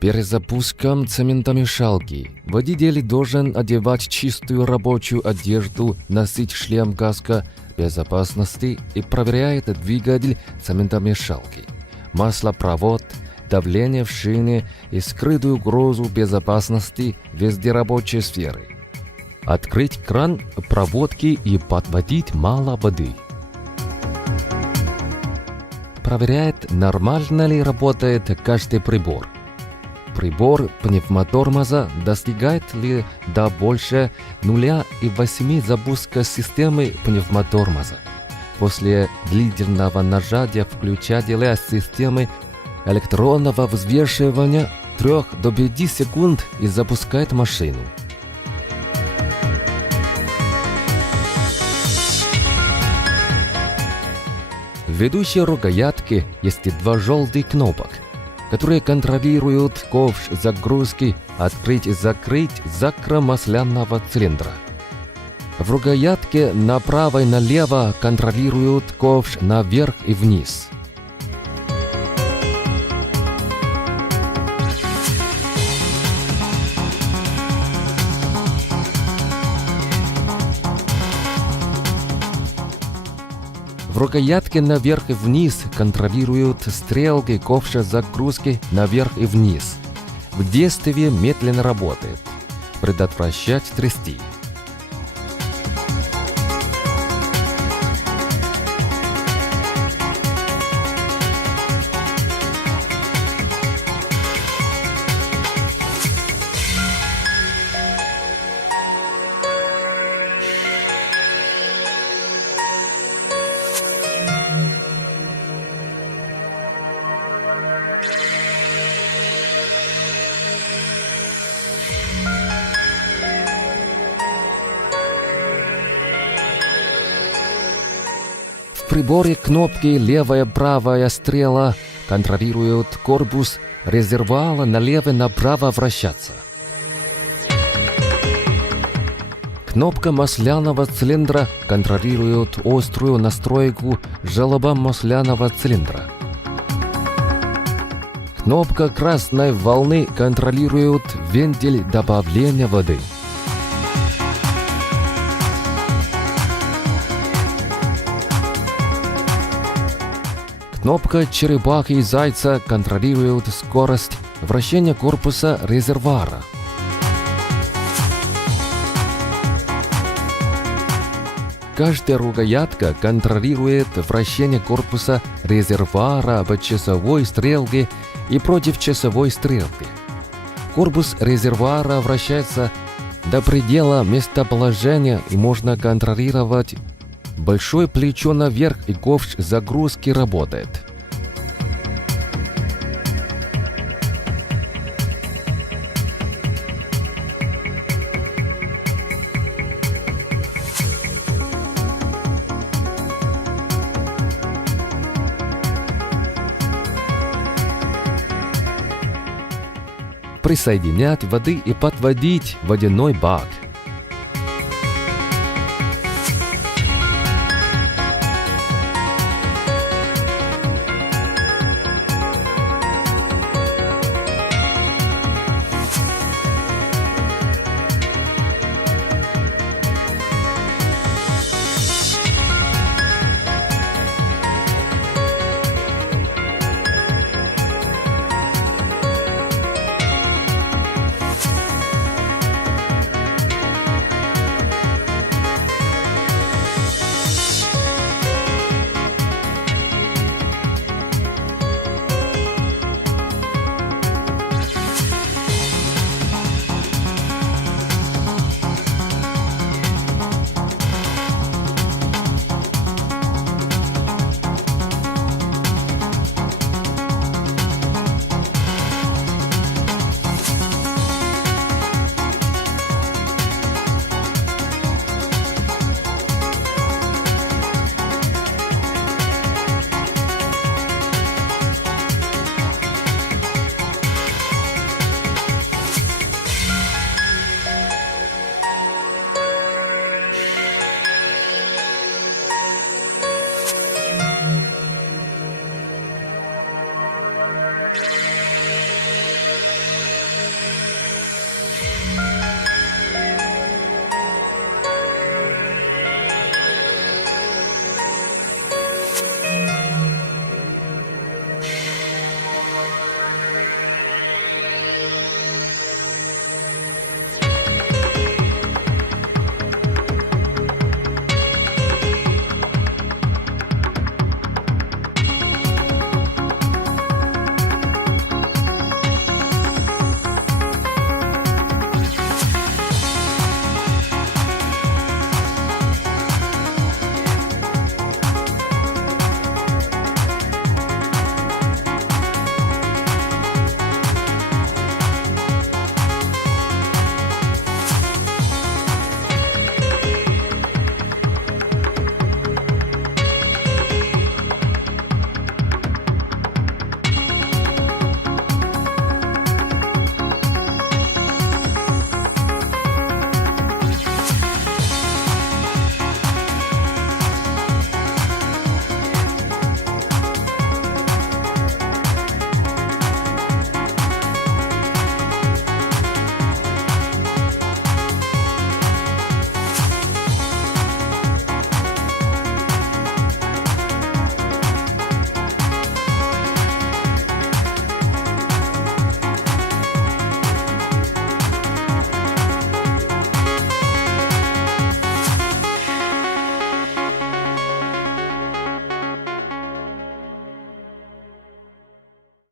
перезапуском цементомешалки водитель должен одевать чистую рабочую одежду, носить шлем каска безопасности и проверяет двигатель цементомешалки, маслопровод, давление в шине и скрытую угрозу безопасности везде рабочей сферы. Открыть кран проводки и подводить мало воды. Проверяет, нормально ли работает каждый прибор. Прибор пневмотормоза достигает ли до больше 0,8 запуска системы пневмотормоза. После длительного нажатия включателя системы электронного взвешивания 3 до 5 секунд и запускает машину. В ведущей рукоятке есть 2 желтых кнопок, которые контролируют ковш загрузки открыть и закрыть закра масляного цилиндра. В рукоятке направо и налево контролируют ковш наверх и вниз. В рукоятке наверх и вниз контролируют стрелки ковша загрузки наверх и вниз. В действии медленно работает. Предотвращать трясти. В приборе кнопки левая и правая стрела контролируют корпус резервуара налево и направо вращаться. Кнопка масляного цилиндра контролирует острую настройку желоба масляного цилиндра. Кнопка красной волны контролирует вентиль добавления воды. Кнопка черепахи и зайца контролирует скорость вращения корпуса резервуара. Каждая рукоятка контролирует вращение корпуса резервуара по часовой стрелке и против часовой стрелки. Корпус резервуара вращается до предела местоположения и можно контролировать. Большое плечо наверх и ковш загрузки работает. Присоединять воды и подводить водяной бак.